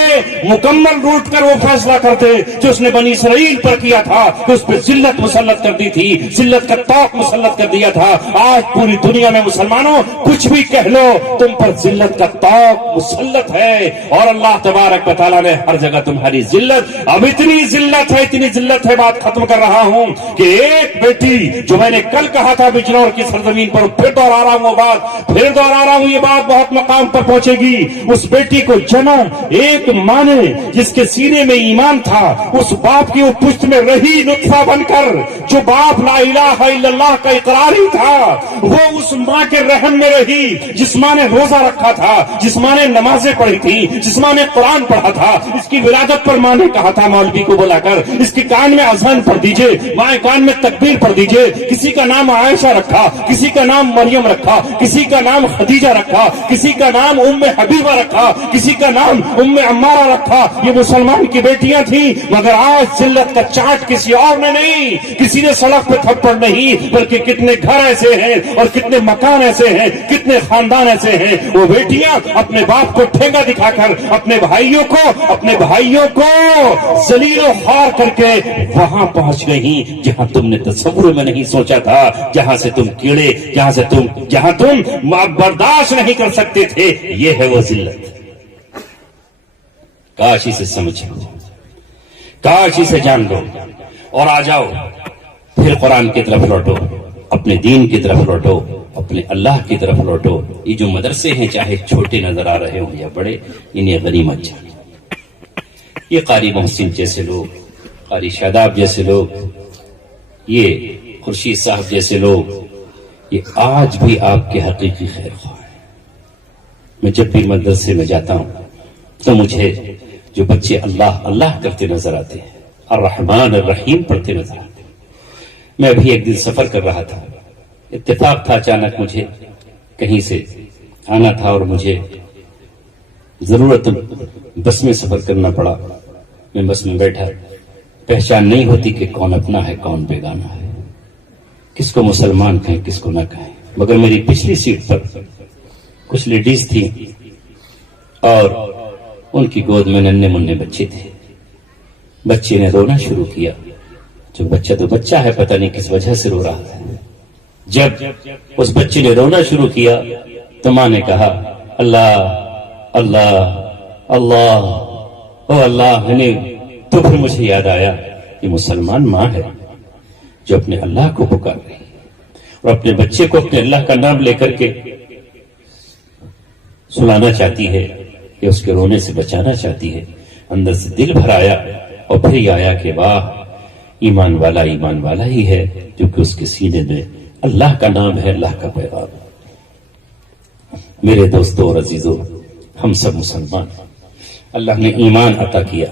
مکمل روٹ کر وہ فیصلہ کرتے جو اس نے بنی اسرائیل پر کیا تھا, کہ اس پہ ذلت مسلط کر دی تھی, ذلت کا طوق مسلط کر دیا تھا. آج پوری دنیا میں مسلمانوں کچھ بھی کہہ لو, تم پر ذلت کا طوق مسلط ہے, اور اللہ تبارک و تعالیٰ نے ہر جگہ تمہاری ذلت, اب اتنی ذلت ہے, بات ختم کر رہا ہوں, کہ ایک بیٹی جو میں نے کل کہا تھا بجنور کی سرزمین پر, پھر دوہرا رہا ہوں یہ بات بہت مقام پر پہنچے گی. اس بیٹی کو جنم ایک ماں نے جس کے سینے میں ایمان تھا, اس باپ کی وہ پشت میں رہی نطفہ بن کر, جو باپ لا الہ الا اللہ کا اقراری تھا, وہ اس ماں کے رحم میں رہی, جس ماں نے روزہ رکھا تھا, جس ماں نے نمازیں پڑھی تھی, جس ماں نے قرآن پڑھا تھا. اس کی ولادت پر ماں نے کہا تھا مولوی کو بلا کر, اس کے کان میں اذان پڑھ دیجئے, ماں کان میں تکبیر پڑھ دیجئے. کسی کا نام عائشہ رکھا, کسی کا نام مریم رکھا, کسی کا نام خدیجہ رکھا, کسی کا نام ام حبیبہ رکھا, کسی کا نام ام عمارہ رکھا. یہ مسلمان کی بیٹیاں تھیں, مگر آج ذلت کا چاٹ کسی اور نے نہیں, کسی نے سڑک پہ تھپڑ نہیں, بلکہ کتنے گھر ایسے ہیں اور کتنے مکان ایسے ہیں, کتنے خاندان ایسے ہیں, وہ بیٹیاں اپنے باپ کو ٹھیکا دکھا کر اپنے بھائیوں کو ذلیل و خوار کر کے وہاں پہنچ گئی جہاں تم نے تصور میں نہیں سوچا تھا, جہاں سے تم کیڑے, جہاں تم برداشت نہیں کر سکتے تھے. یہ ہے وہ ذلت. کاش اسے سمجھو, کاش اسے جان لو, اور آ جاؤ پھر قرآن کی طرف لوٹو, اپنے دین کی طرف لوٹو, اپنے اللہ کی طرف لوٹو. یہ جو مدرسے ہیں چاہے چھوٹے نظر آ رہے ہوں یا بڑے, انہیں غنیمت جانو. یہ قاری محسن جیسے لوگ, قاری شاداب جیسے لوگ, یہ خورشید صاحب جیسے لوگ, یہ آج بھی آپ کے حقیقی خیر خواہ ہیں. میں جب بھی مدرسے میں جاتا ہوں تو مجھے جو بچے اللہ اللہ کرتے نظر آتے ہیں, الرحمن الرحیم پڑھتے نظر آتے ہیں. میں ابھی ایک دن سفر کر رہا تھا, اتفاق تھا, اچانک مجھے کہیں سے آنا تھا اور مجھے ضرورت بس میں سفر کرنا پڑا. میں بس میں بیٹھا, پہچان نہیں ہوتی کہ کون اپنا ہے کون بیگانہ ہے, کس کو مسلمان کہیں کس کو نہ کہیں. مگر میری پچھلی سیٹ پر کچھ لیڈیز تھیں اور ان کی گود میں ننھے منھے بچے تھے. بچے نے رونا شروع کیا. جو بچہ تو بچہ ہے, پتہ نہیں کس وجہ سے رو رہا ہے. جب اس بچے نے رونا شروع کیا تو ماں نے کہا, اللہ اللہ اللہ, او اللہ. تو پھر مجھے یاد آیا کہ مسلمان ماں ہے جو اپنے اللہ کو پکار رہی ہے اور اپنے بچے کو اپنے اللہ کا نام لے کر کے سلانا چاہتی ہے, کہ اس کے رونے سے بچانا چاہتی ہے. اندر سے دل بھر آیا, اور پھر یہ آیا کہ واہ, ایمان والا ہی ہے جو کہ اس کے سینے میں اللہ کا نام ہے, اللہ کا پیغام. میرے دوستوں اور عزیزوں, ہم سب مسلمان, اللہ نے ایمان عطا کیا,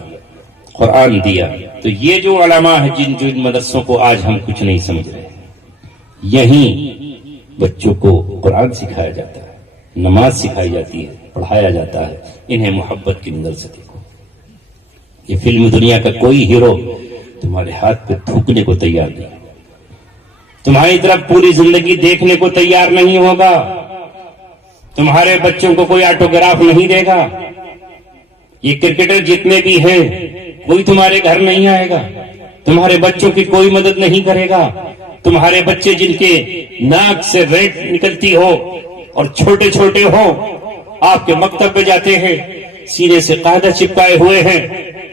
قرآن دیا, تو یہ جو علماء ہیں جن مدرسوں کو آج ہم کچھ نہیں سمجھ رہے, یہیں بچوں کو قرآن سکھایا جاتا ہے, نماز سکھائی جاتی ہے, پڑھایا جاتا ہے. انہیں محبت کی نظر سے دیکھو. یہ فلم دنیا کا کوئی ہیرو تمہارے ہاتھ پہ تھوکنے کو تیار نہیں, تمہاری طرف پوری زندگی دیکھنے کو تیار نہیں ہوگا. تمہارے بچوں کو کوئی آٹوگراف نہیں دے گا. یہ کرکٹر جتنے بھی ہیں کوئی تمہارے گھر نہیں آئے گا, تمہارے بچوں کی کوئی مدد نہیں کرے گا. تمہارے بچے جن کے ناک سے ریت نکلتی ہو اور چھوٹے چھوٹے ہو, آپ کے مکتب میں جاتے ہیں, سینے سے قاعدہ چپکائے ہوئے ہیں,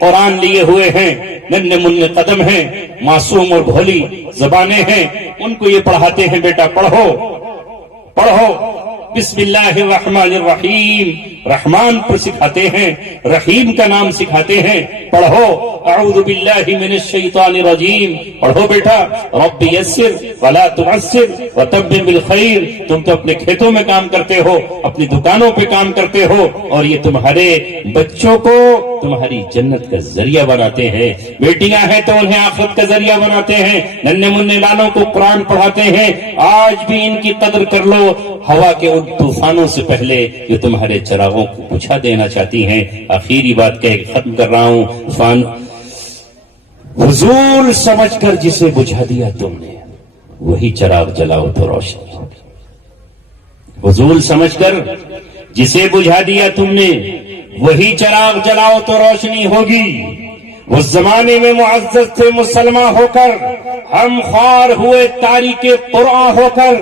قرآن لیے ہوئے ہیں, ننھے منھے قدم ہیں, معصوم اور بھولی زبانیں ہیں, ان کو یہ پڑھاتے ہیں, بیٹا پڑھو پڑھو, بسم اللہ الرحمن الرحیم, رحمان پر سکھاتے ہیں, رحیم کا نام سکھاتے ہیں. پڑھو اعوذ باللہ من الشیطان الرجیم, پڑھو بیٹا رب یسر ولا تعسر وتمم بالخیر. تم تو اپنے کھیتوں میں کام کرتے ہو, اپنی دکانوں پہ کام کرتے ہو, اور یہ تمہارے بچوں کو تمہاری جنت کا ذریعہ بناتے ہیں، بیٹیاں ہیں تو انہیں آخرت کا ذریعہ بناتے ہیں، ننھے منھے لالوں کو قرآن پڑھاتے ہیں۔ آج بھی ان کی قدر کر لو، ہوا کے ان طوفانوں سے پہلے جو تمہارے چراغوں کو بجھا دینا چاہتی ہیں۔ آخری بات کہہ کے ختم کر رہا ہوں، فضول سمجھ کر جسے بجھا دیا تم نے وہی چراغ جلاؤ تو روشنی ہوگی۔ فضول سمجھ کر جسے بجھا دیا تم نے وہی چراغ جلاؤ تو روشنی ہوگی۔ اس زمانے میں معزز تھے مسلمان ہو کر، ہم خوار ہوئے تاریک قرآن ہو کر،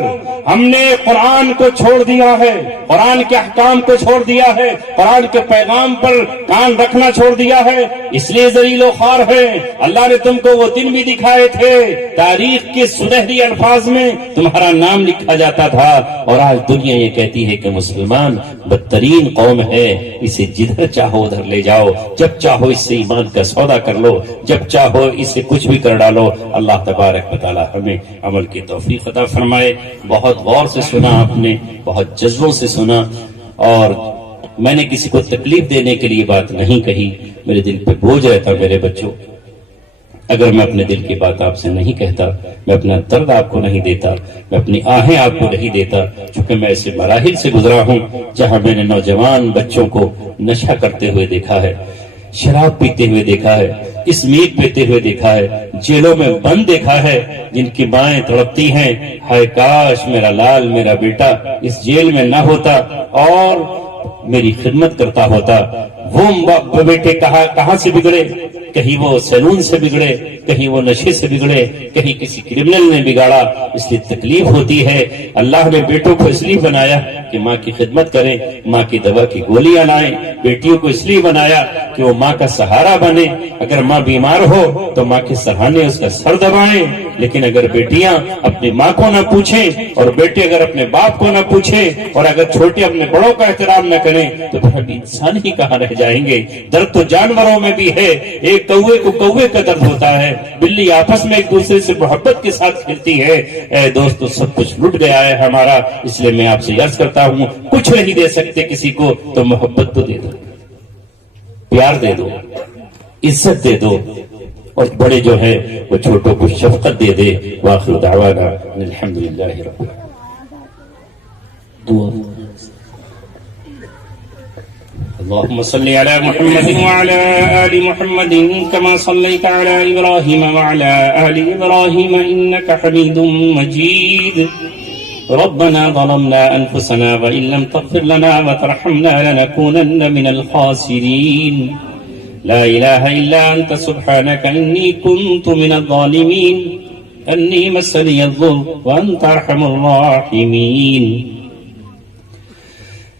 ہم نے قرآن کو چھوڑ دیا ہے، قرآن کے احکام کو چھوڑ دیا ہے، قرآن کے پیغام پر کان رکھنا چھوڑ دیا ہے، اس لیے ذلیل و خوار ہے۔ اللہ نے تم کو وہ دن بھی دکھائے تھے، تاریخ کے سنہری الفاظ میں تمہارا نام لکھا جاتا تھا، اور آج دنیا یہ کہتی ہے کہ مسلمان بدترین قوم ہے، اسے جدھر چاہو ادھر لے جاؤ، جب چاہو اس سے ایمان کا سودا کر لو، جب چاہو اسے کچھ بھی کر ڈالو۔ اللہ تبارک و تعالی ہمیں عمل کی توفیق عطا فرمائے۔ بہت غور سے سنا آپ نے، بہت جذبوں سے سنا، اور میں نے کسی کو تکلیف دینے کے لیے بات نہیں کہی، میرے دل پہ بوجھ رہتا میرے بچوں، اگر میں اپنے دل کی بات آپ سے نہیں کہتا، میں اپنا درد آپ کو نہیں دیتا، میں اپنی آہیں آپ کو نہیں دیتا، چونکہ میں ایسے مراحل سے گزرا ہوں جہاں میں نے نوجوان بچوں کو نشہ کرتے ہوئے دیکھا ہے، شراب پیتے ہوئے دیکھا ہے، اسمیک پیتے ہوئے دیکھا ہے، جیلوں میں بند دیکھا ہے، جن کی مائیں تڑپتی ہیں، ہائے کاش میرا لال، میرا بیٹا اس جیل میں نہ ہوتا اور میری خدمت کرتا ہوتا۔ وہ بیٹے کہاں سے بگڑے؟ کہیں وہ سیلون سے بگڑے، کہیں وہ نشے سے بگڑے، کہیں کسی کرمنل نے بگاڑا، اس لیے تکلیف ہوتی ہے۔ اللہ نے بیٹوں کو اس لیے بنایا کہ ماں کی خدمت کریں، ماں کی دوا کی گولیاں لائیں، بیٹیوں کو اس لیے بنایا کہ وہ ماں کا سہارا بنے، اگر ماں بیمار ہو تو ماں کے سہانے اس کا سر دبائیں، لیکن اگر بیٹیاں اپنی ماں کو نہ پوچھیں اور بیٹے اگر اپنے باپ کو نہ پوچھیں اور اگر چھوٹے اپنے بڑوں کا احترام نہ کریں تو پھر ابھی انسان ہی کہاں رہ جائیں گے۔ درد تو جانوروں میں بھی ہے، ایک کوے کو کوے کا درد ہوتا ہے، بلی آپس میں ایک دوسرے سے محبت کے ساتھ کھیلتی ہے۔ اے دوستو، سب کچھ لٹ گیا ہے ہمارا، اس لیے میں آپ سے عرض کرتا ہوں، کچھ نہیں دے سکتے کسی کو تو محبت تو دے دو، پیار دے دو، عزت دے دو، اور بڑے جو ہے وہ چھوٹوں کو شفقت دے دے۔ وآخر دعوانا الحمدللہ رب العالمین۔ اللهم صل على محمد وعلى آل محمد كما صليت على إبراهيم وعلى آل إبراهيم إنك حميد مجيد۔ ربنا ظلمنا أنفسنا وإن لم تغفر لنا وترحمنا لنكونن من الخاسرين۔ لا إله إلا أنت سبحانك إني كنت من الظالمين، أني مسني الضر وأنت أرحم الراحمين۔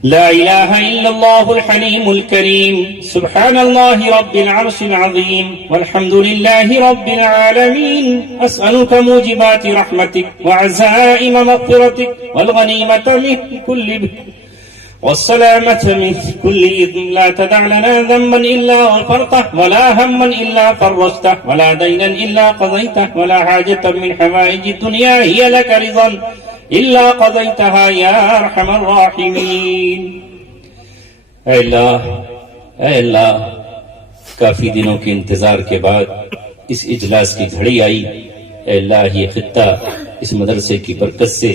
لا إله إلا الله الحليم الكريم، سبحان الله رب العرش العظيم، والحمد لله رب العالمين۔ أسألك موجبات رحمتك وعزائم مغفرتك والغنيمة من كل بر والسلامة من كل إثم، لا تدع لنا ذنبا إلا غفرته ولا هما إلا فرجته ولا دينا إلا قضيته ولا حاجة من حوائج الدنيا هي لك رضا إلا قضيتها يا أرحم الراحمين۔ اے اللہ، کافی دنوں کے انتظار کے بعد اس اجلاس کی گھڑی آئی۔ اے اللہ، یہ خطہ اس مدرسے کی برکت سے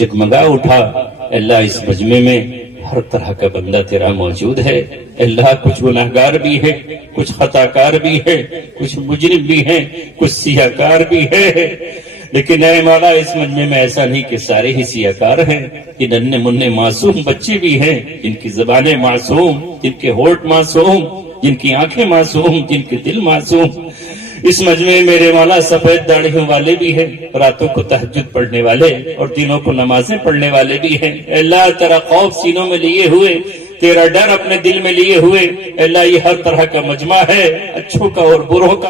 جگمگا اٹھا۔ اے اللہ، اس مجمع میں ہر طرح کا بندہ تیرا موجود ہے۔ اے اللہ، کچھ گناہگار بھی ہے، کچھ خطا کار بھی ہے، کچھ مجرم بھی ہیں، کچھ سیاہ کار بھی ہے، لیکن اے مولا، اس مجمع میں ایسا نہیں کہ سارے ہی سیاہ کار ہیں، کہ ننھے منھے معصوم بچے بھی ہیں، جن کی زبانیں معصوم، جن کے ہونٹ معصوم، جن کی آنکھیں معصوم، جن کے دل معصوم۔ اس مجمع میں میرے مولا سفید داڑھیوں والے بھی ہیں، راتوں کو تہجد پڑھنے والے اور دنوں کو نمازیں پڑھنے والے بھی ہیں۔ اے اللہ، تیرا خوف سینوں میں لیے ہوئے، تیرا ڈر اپنے دل میں لیے ہوئے، اے اللہ، یہ ہر طرح کا مجمع ہے، اچھوں کا اور بروں کا۔